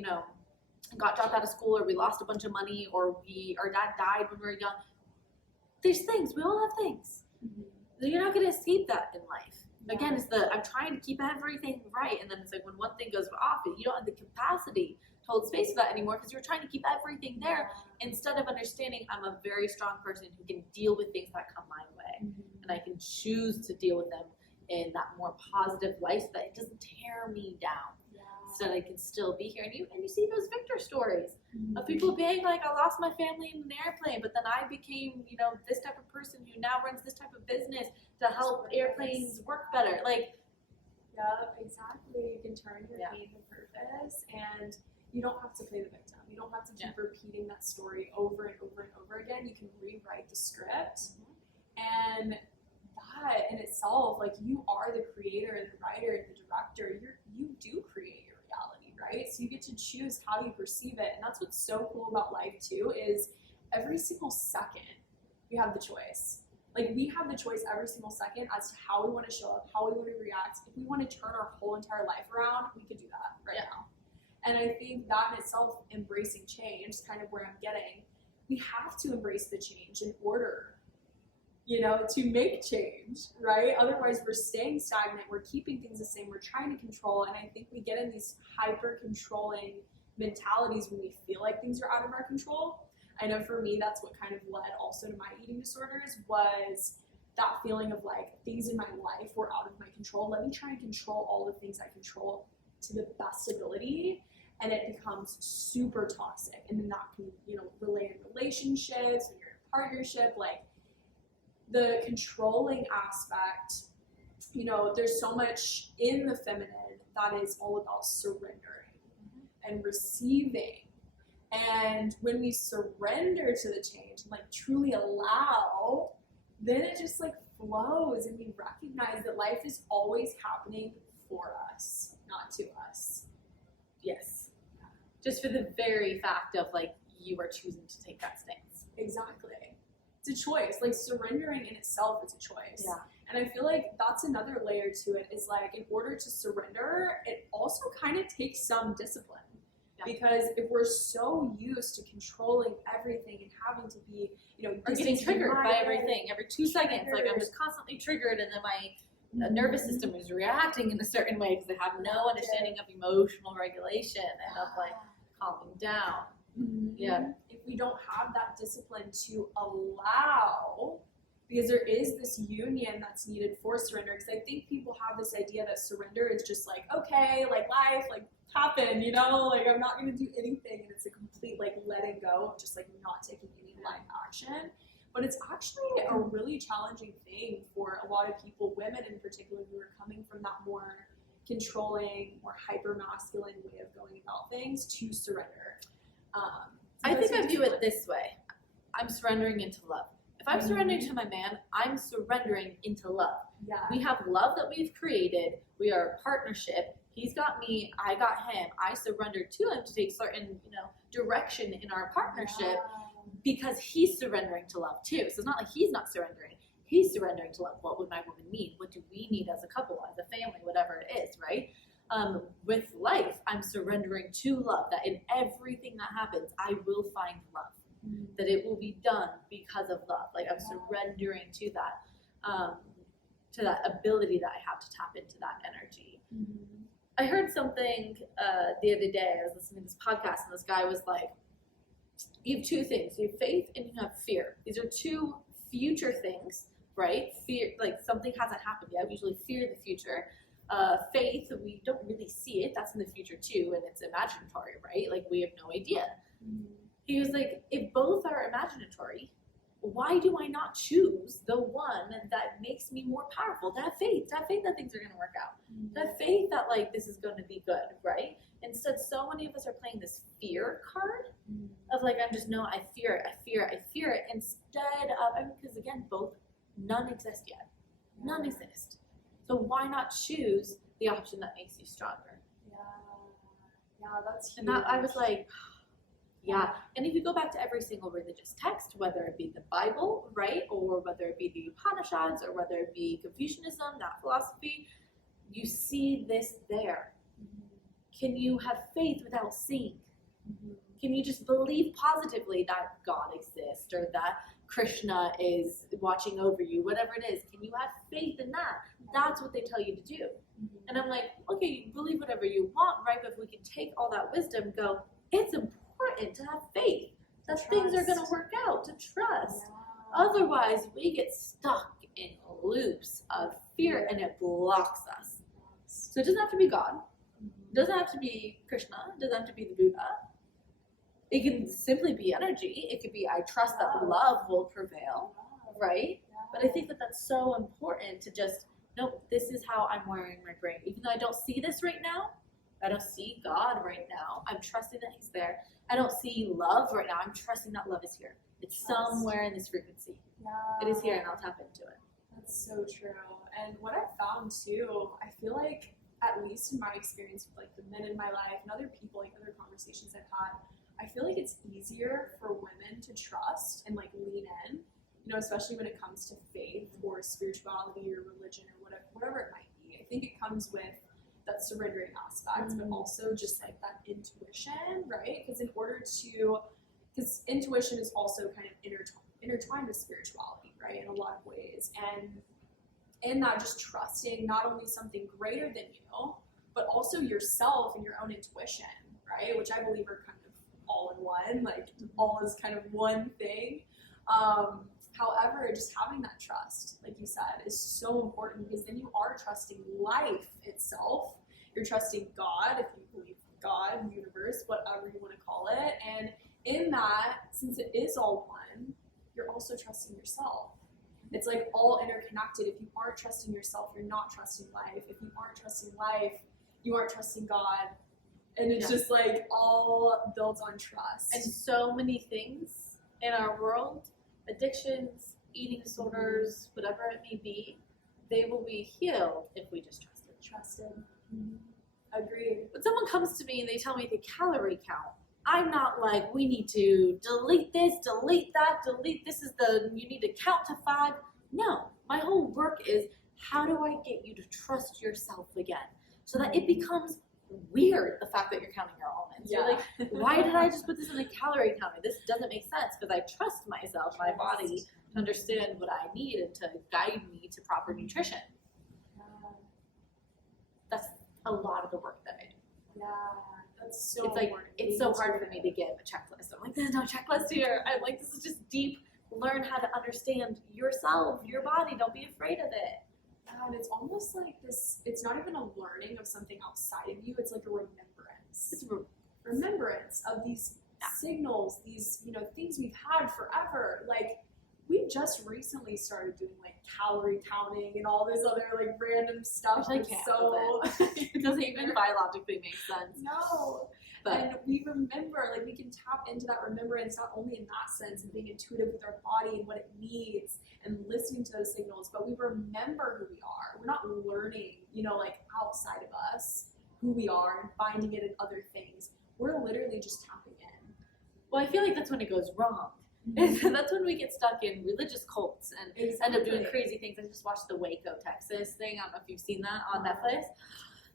got dropped out of school, or we lost a bunch of money, or our dad died when we were young. There's things. We all have things. You're not going to escape that in life. Again, it's I'm trying to keep everything right, and then it's like when one thing goes off, you don't have the capacity to hold space for that anymore because you're trying to keep everything there instead of understanding I'm a very strong person who can deal with things that come my way, and I can choose to deal with them in that more positive light so that it doesn't tear me down. So that I can still be here. And you see those victor stories of people being like, I lost my family in an airplane, but then I became, this type of person who now runs this type of business to help airplanes work better. Like, yeah, exactly. You can turn your pain to purpose, and you don't have to play the victim. You don't have to keep repeating that story over and over and over again. You can rewrite the script, and that in itself, like, you are the creator, the writer, the director. You do create your reality, right? So you get to choose how you perceive it, and that's what's so cool about life too, is every single second we have the choice. Like, we have the choice every single second as to how we want to show up, how we want to react. If we want to turn our whole entire life around, we could do that right now. And I think that in itself, embracing change, is kind of where I'm getting. We have to embrace the change in order, to make change, right? Otherwise, we're staying stagnant. We're keeping things the same. We're trying to control. And I think we get in these hyper-controlling mentalities when we feel like things are out of our control. I know for me, that's what kind of led also to my eating disorders, was that feeling of like, things in my life were out of my control. Let me try and control all the things I control to the best ability. And it becomes super toxic. And then that can, relate in relationships, when you're in a partnership, like, the controlling aspect, there's so much in the feminine that is all about surrendering and receiving. And when we surrender to the change and like truly allow, then it just like flows, and we recognize that life is always happening for us, not to us. Yes. Just for the very fact of like you are choosing to take that stance. Exactly. It's a choice. Like surrendering in itself is a choice. Yeah. And I feel like that's another layer to it, is like in order to surrender, it also kind of takes some discipline. Yeah. Because if we're so used to controlling everything and having to be, you know, or getting triggered by everything every 2 seconds, like I'm just constantly triggered, and then my nervous system is reacting in a certain way because I have no understanding of emotional regulation and of like calming down. Mm-hmm. Yeah. If we don't have that discipline to allow, because there is this union that's needed for surrender, because I think people have this idea that surrender is just like, okay, like life, like happen, you know, like I'm not going to do anything, and it's a complete like letting go of just like not taking any life action. But it's actually a really challenging thing for a lot of people, women in particular, who are coming from that more controlling, more hyper masculine way of going about things, to surrender. I think I view it this way. I'm surrendering into love. If I'm surrendering to my man, I'm surrendering into love. Yeah. We have love that we've created. We are a partnership. He's got me, I got him. I surrendered to him to take certain, you know, direction in our partnership because he's surrendering to love too. So it's not like he's not surrendering. He's surrendering to love. What would my woman need? What do we need as a couple, as a family, whatever it is, right? With life, I'm surrendering to love, that in everything that happens, I will find love. That it will be done because of love. Like I'm surrendering to that ability that I have to tap into that energy. I heard something the other day. I was listening to this podcast, and this guy was like, you have 2 things. You have faith and you have fear. These are 2 future things, right? Fear, like something hasn't happened yet. We usually fear the future. Faith, we don't really see it. That's in the future too, and it's imaginatory, right? Like we have no idea. He was like, if both are imaginatory, why do I not choose the one that makes me more powerful? To have faith that things are going to work out. To have faith that like this is going to be good, right? Instead, so many of us are playing this fear card of like, I fear it. Instead of, because again, none exist yet. None exist. So why not choose the option that makes you stronger? Yeah, that's huge. And that, I was like, yeah. And if you go back to every single religious text, whether it be the Bible, right, or whether it be the Upanishads, or whether it be Confucianism, that philosophy, you see this there. Can you have faith without seeing? Can you just believe positively that God exists, or that Krishna is watching over you, whatever it is? Can you have faith in that? That's what they tell you to do. And I'm like, okay, you believe whatever you want, right? But if we can take all that wisdom and go, it's important to have faith that things are going to work out, to trust. Otherwise, we get stuck in loops of fear, and it blocks us. So it doesn't have to be God. It doesn't have to be Krishna. It doesn't have to be the Buddha. It can simply be energy. It could be, I trust that love will prevail, right? But I think that that's so important to just, no, this is how I'm wiring my brain. Even though I don't see this right now, I don't see God right now, I'm trusting that He's there. I don't see love right now, I'm trusting that love is here. It's somewhere in this frequency. It is here, and I'll tap into it. That's so true. And what I've found too, I feel like, at least in my experience with like the men in my life and other people, like other conversations I've had, I feel like it's easier for women to trust and like lean in, you know, especially when it comes to faith or spirituality or religion or whatever it might be. I think it comes with that surrendering aspect, but also just like that intuition, right? Because because intuition is also kind of intertwined with spirituality, right, in a lot of ways. And in that, just trusting not only something greater than you, but also yourself and your own intuition, right? Which I believe are kind of all in one, like all is kind of one thing. However, just having that trust, like you said, is so important, because then you are trusting life itself. You're trusting God, if you believe God, universe, whatever you want to call it. And in that, since it is all one, you're also trusting yourself. It's like all interconnected. If you aren't trusting yourself, you're not trusting life. If you aren't trusting life, you aren't trusting God. And it's just like all built on trust. And so many things in our world, addictions, eating disorders, whatever it may be, they will be healed if we just trust it. Agreed. When someone comes to me and they tell me the calorie count, I'm not like, we need to delete this, delete that, delete this you need to count to 5. No, my whole work is, how do I get you to trust yourself again? So that it becomes weird, the fact that you're counting your almonds. Yeah. You're like, why did I just put this in a calorie counter? This doesn't make sense, because I trust myself, my body, to understand what I need and to guide me to proper nutrition. That's a lot of the work that I do. Yeah, that's so It's like, important. it's so hard for me to give a checklist. I'm like, there's no checklist here. I'm like, this is just deep. Learn how to understand yourself, your body. Don't be afraid of it. And it's almost like this, it's not even a learning of something outside of you, it's like a remembrance. It's a remembrance of these signals, these, things we've had forever. Like, we just recently started doing like calorie counting and all this other like random stuff. I can't it doesn't even biologically make sense. No. But and we remember, like, we can tap into that remembrance, not only in that sense of being intuitive with our body and what it needs and listening to those signals, but we remember who we are. We're not learning, like outside of us who we are and finding it in other things. We're literally just tapping in. well, I feel like that's when it goes wrong. That's when we get stuck in religious cults and end up doing crazy things. I just watched the Waco, Texas thing. I don't know if you've seen that on Netflix.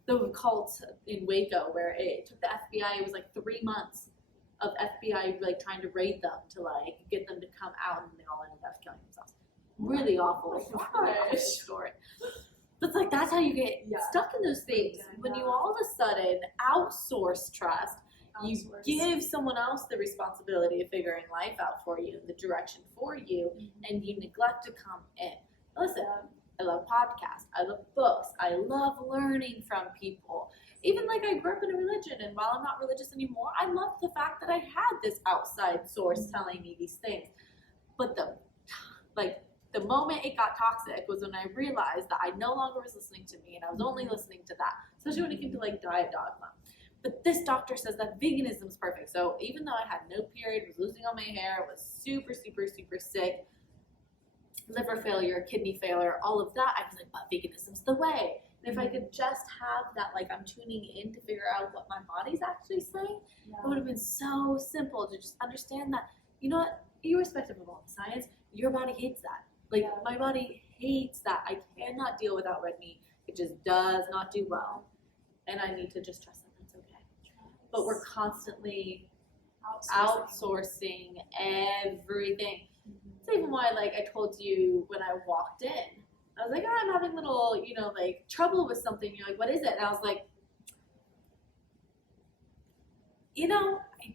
The cult in Waco, where it took the FBI, it was like 3 months of FBI like trying to raid them to like get them to come out, and they all ended up killing themselves. Really awful, really awful story. But it's like, that's how you get stuck in those things. When you all of a sudden outsource trust, you give someone else the responsibility of figuring life out for you, the direction for you, and you neglect to come in. Listen, I love podcasts, I love books, I love learning from people. Even like, I grew up in a religion, and while I'm not religious anymore, I love the fact that I had this outside source telling me these things. But the moment it got toxic was when I realized that I no longer was listening to me, and I was only listening to that, especially when it came to like diet dogma. But this doctor says that veganism is perfect. So even though I had no period, was losing all my hair, was super, super, super sick, liver failure, kidney failure, all of that, I was like, but veganism's the way. And if I could just have that, like, I'm tuning in to figure out what my body's actually saying, it would have been so simple to just understand that, you know what, irrespective of all the science, your body hates that. Like, my body hates that. I cannot deal without red meat. It just does not do well. And I need to just trust that that's okay. But we're constantly outsourcing everything. That's even why, like, I told you when I walked in, I was like, oh, I'm having little, like, trouble with something. You're like, what is it? And I was like, I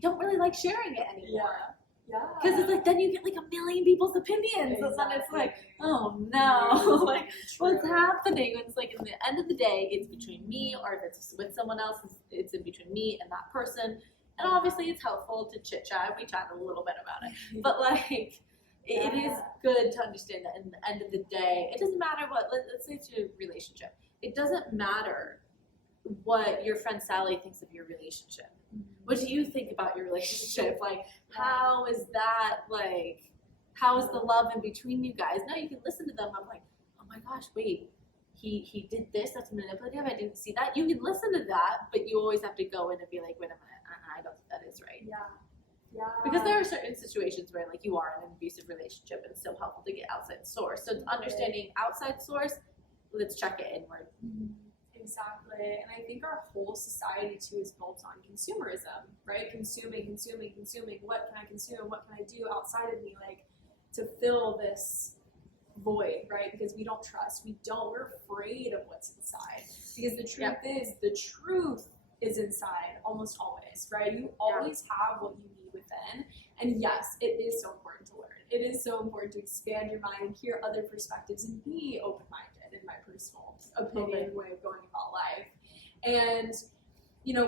don't really like sharing it anymore. Because it's like, then you get like 1 million people's opinions. And then it's like, oh no, like, what's happening? And it's like, in the end of the day, it's between me, or if it's with someone else, it's in between me and that person. And obviously it's helpful to chit chat. We chat a little bit about it. But like, it is good to understand that in the end of the day, it doesn't matter what, let's say it's your relationship. It doesn't matter what your friend Sally thinks of your relationship. What do you think about your relationship? Like, how is that, like, how is the love in between you guys? No, you can listen to them. I'm like, oh my gosh, wait, he did this, that's manipulative, I didn't see that. You can listen to that, but you always have to go in and be like, wait a minute, I don't think that is right. Because there are certain situations where, like, you are in an abusive relationship, and it's so helpful to get outside source. So it's understanding outside source, let's check it inward. Exactly. And I think our whole society too is built on consumerism, right? Consuming. What can I consume? What can I do outside of me, like, to fill this void, right? Because we don't trust. We're afraid of what's inside. Because the truth is inside almost always, right? You always have what you need within. And yes, it is so important to learn. It is so important to expand your mind and hear other perspectives and be open-minded, in my personal opinion, way of going about life. And,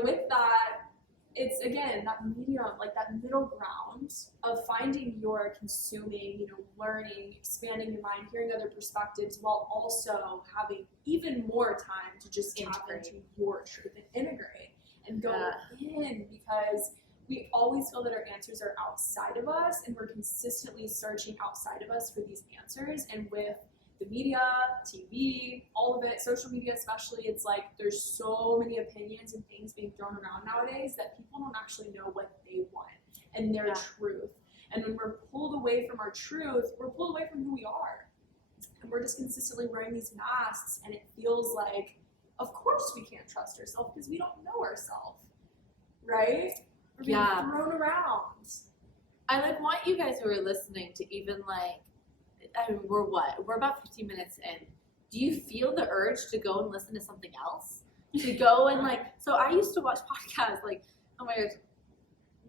with that, it's, again, that medium, like that middle ground of finding your consuming, learning, expanding your mind, hearing other perspectives, while also having even more time to just tap into your truth and integrate. and go in, because we always feel that our answers are outside of us, and we're consistently searching outside of us for these answers. And with the media, TV, all of it, social media especially, it's like there's so many opinions and things being thrown around nowadays that people don't actually know what they want and their truth. And when we're pulled away from our truth, we're pulled away from who we are. And we're just consistently wearing these masks, and it feels like, of course we can't trust ourselves because we don't know ourselves, right? We're being thrown around. I want you guys who are listening to even I mean, we're about 15 minutes in. Do you feel the urge to go and listen to something else? To go and so I used to watch podcasts oh my gosh,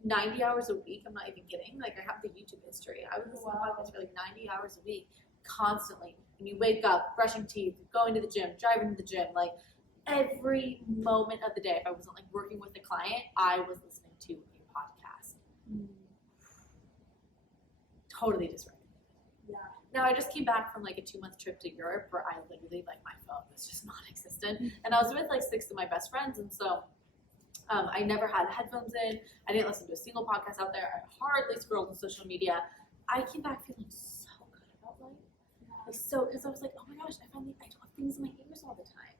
90 hours a week. I'm not even kidding. I have the YouTube history. I would listen to podcasts for 90 hours a week, constantly. When you wake up, brushing teeth, going to the gym, driving to the gym, every moment of the day. If I wasn't working with a client, I was listening to a podcast. Totally disregarded. Yeah. Now I just came back from a 2-month trip to Europe where I literally my phone was just non-existent, and I was with 6 of my best friends, and so I never had headphones in. I didn't listen to a single podcast out there. I hardly scrolled on social media. I came back feeling so good about life. So because I was oh my gosh, I don't have things in my ears all the time.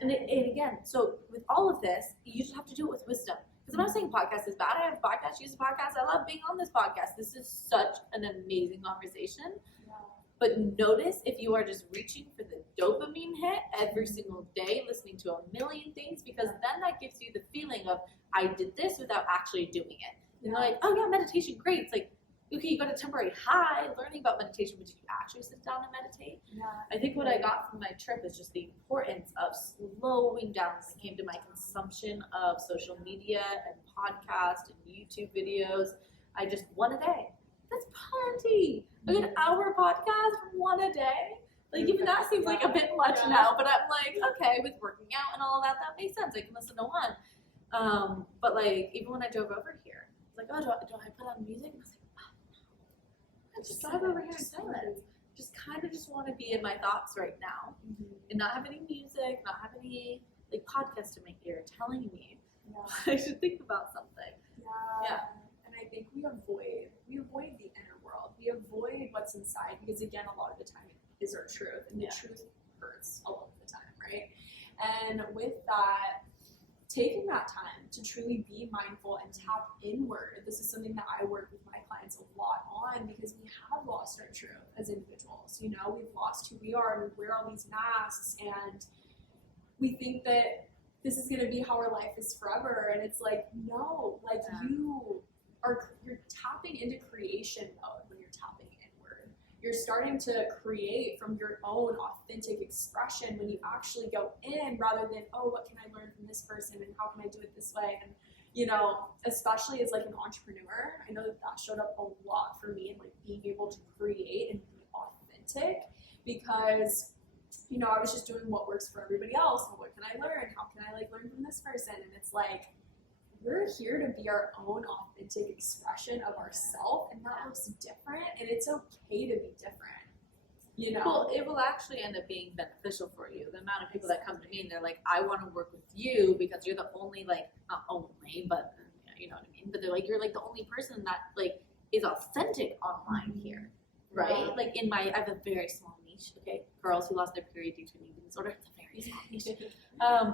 And again, so with all of this, you just have to do it with wisdom. Because I'm not saying podcast is bad. I have podcasts, use a podcast. I love being on this podcast. This is such an amazing conversation. Yeah. But notice if you are just reaching for the dopamine hit every single day, listening to a million things, because then that gives you the feeling of, I did this without actually doing it. And they're oh yeah, meditation, great. It's okay, you got a temporary high learning about meditation, but did you actually sit down and meditate? Yeah. I think what I got from my trip is just the importance of slowing down when it came to my consumption of social media and podcast and YouTube videos. I just one a day. That's plenty. A good hour podcast, one a day. Even that seems a bit much now, but I'm okay, with working out and all of that, that makes sense. I can listen to one. But even when I drove over here, I was do I put on music? I was I just drive over here and silence. Just want to be in my thoughts right now, and not have any music, not have any podcast in my ear telling me I should think about something. Yeah. And I think we avoid the inner world. We avoid what's inside because again, a lot of the time it is our truth, and the truth hurts a lot of the time, right? And with that, taking that time to truly be mindful and tap inward. This is something that I work with my clients a lot on because we have lost our truth as individuals. We've lost who we are, and we wear all these masks, and we think that this is going to be how our life is forever. And it's no, you're tapping into creation mode when you're tapping inward. You're starting to create from your own authentic expression when you actually go in, rather than, oh, what can I learn from this person and how can I do it this way? And especially as an entrepreneur, I know that showed up a lot for me in being able to create and be authentic, because I was just doing what works for everybody else. And what can I learn? How can I learn from this person? And it's we're here to be our own authentic expression of ourselves, and that looks different, and it's okay to be different. Well, it will actually end up being beneficial for you. The amount of people that come to me and they're I want to work with you because you're the only not only, but you know what I mean. But they're you're the only person that is authentic online here, right? Yeah. I have a very small niche. Okay, girls who lost their period due to an eating disorder. It's a very small niche.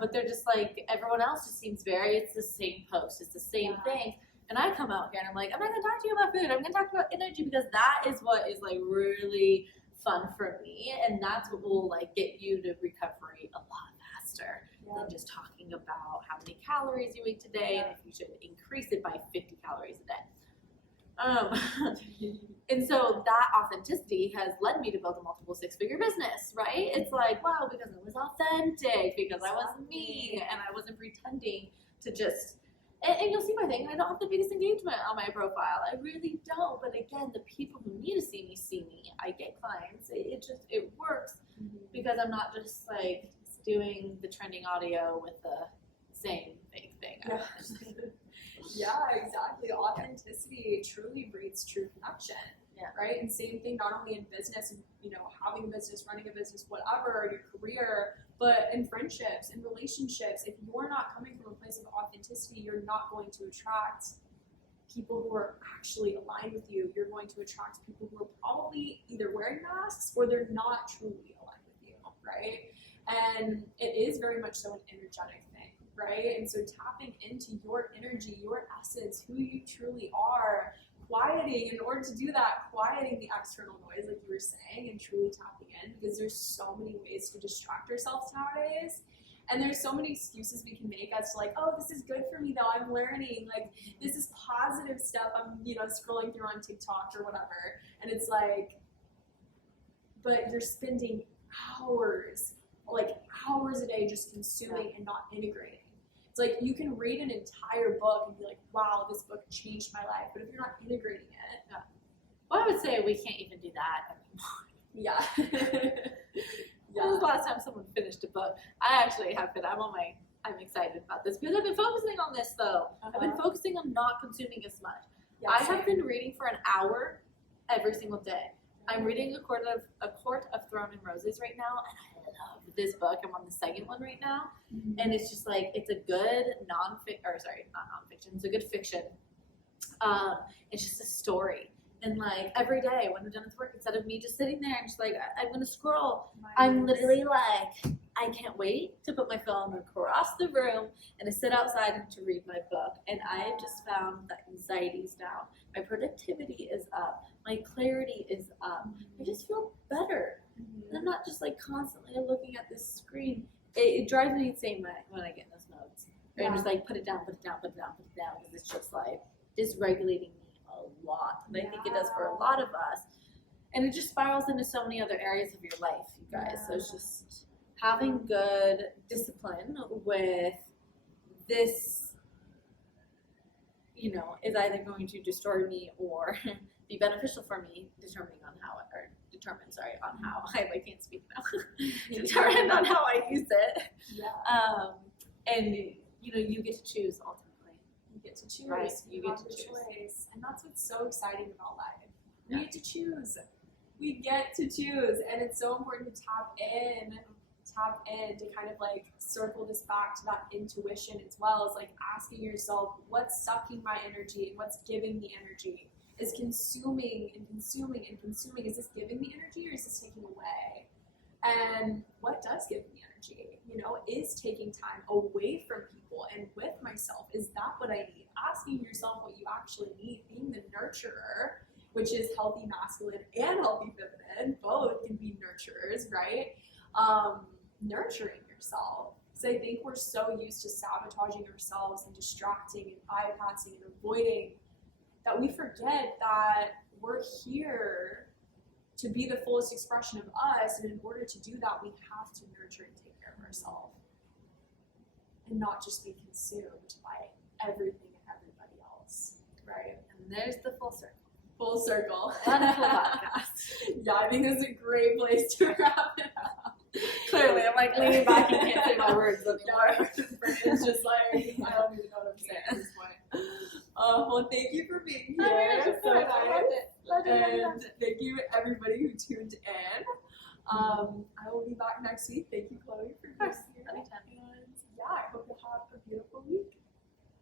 But they're just everyone else just seems it's the same post, it's the same thing. And I come out here and I'm I'm not gonna talk to you about food. I'm gonna talk about energy, because that is what is really fun for me, and that's what will get you to recovery a lot faster than just talking about how many calories you ate today and if you should increase it by 50 calories a day. And so that authenticity has led me to build a multiple 6-figure business, right? It's wow, because I was authentic, because I was me, and I wasn't pretending to just, and you'll see my thing, I don't have the biggest engagement on my profile. I really don't. But again, the people who need to see me. I get clients. It works because I'm not just doing the trending audio with the same fake thing. Yeah, exactly. Authenticity truly breeds true connection. Right? And same thing, not only in business, having a business, running a business, whatever, your career, but in friendships, in relationships. If you're not coming from a place place of authenticity, you're not going to attract people who are actually aligned with you. You're going to attract people who are probably either wearing masks or they're not truly aligned with you, right? And it is very much so an energetic thing, right? And so tapping into your energy, your essence, who you truly are, quieting, in order to do that, quieting the external noise, like you were saying, and truly tapping in, because there's so many ways to distract ourselves nowadays. And there's so many excuses we can make as to like, oh, this is good for me though, I'm learning, like this is positive stuff, I'm, you know, scrolling through on TikTok or whatever. And it's like, but you're spending hours a day just consuming and not integrating. It's like you can read an entire book and be like, wow, this book changed my life. But if you're not integrating it. Well, I would say we can't even do that anymore. Yeah. When was the last time someone finished a book? I actually have been. I'm excited about this because I've been focusing on this though. I've been focusing on not consuming as much. Yeah, I have been reading for an hour every single day. I'm reading A Court of Thorn and Roses right now, and I love this book. I'm on the second one right now, and it's just like it's a good not nonfiction. It's a good fiction. It's just a story. And like every day when I'm done with work, instead of me just sitting there and just like I'm gonna scroll, I'm literally like I can't wait to put my phone across the room and to sit outside and to read my book. And I have just found that anxiety's down, my productivity is up, my clarity is up. I just feel better. And I'm not just like constantly looking at this screen. It drives me insane when I get in those modes. Right? I'm just like put it down, because it's just like dysregulating me a lot. And I think it does for a lot of us. And it just spirals into so many other areas of your life, you guys. So it's just having good discipline with this, you know, is either going to destroy me or be beneficial for me, determined on how I can't speak now. Determined on how I use it. Yeah. And you know, you get to choose ultimately. You get to choose. Right. You get to choose. And that's what's so exciting about life. We get to choose. We get to choose. And it's so important to tap in to kind of like circle this back to that intuition as well, as like asking yourself, what's sucking my energy and what's giving me energy? Is consuming and consuming and consuming, is this giving me energy or is this taking away? And what does give me energy? You know, is taking time away from people and with myself, is that what I need? Asking yourself what you actually need, being the nurturer, which is healthy masculine and healthy feminine, both can be nurturers, right? Nurturing yourself. So I think we're so used to sabotaging ourselves and distracting and bypassing and avoiding that we forget that we're here to be the fullest expression of us, and in order to do that, we have to nurture and take care of ourselves and not just be consumed by everything and everybody else, right? And there's the full circle. Full circle. Wonderful podcast. Yeah, I think that's a great place to wrap it up. Clearly, I'm like leaning back and can't say my words anymore. It's just like, I don't even know what I'm saying at this point. Well, thank you for being here. It's so nice. And thank you everybody who tuned in. I will be back next week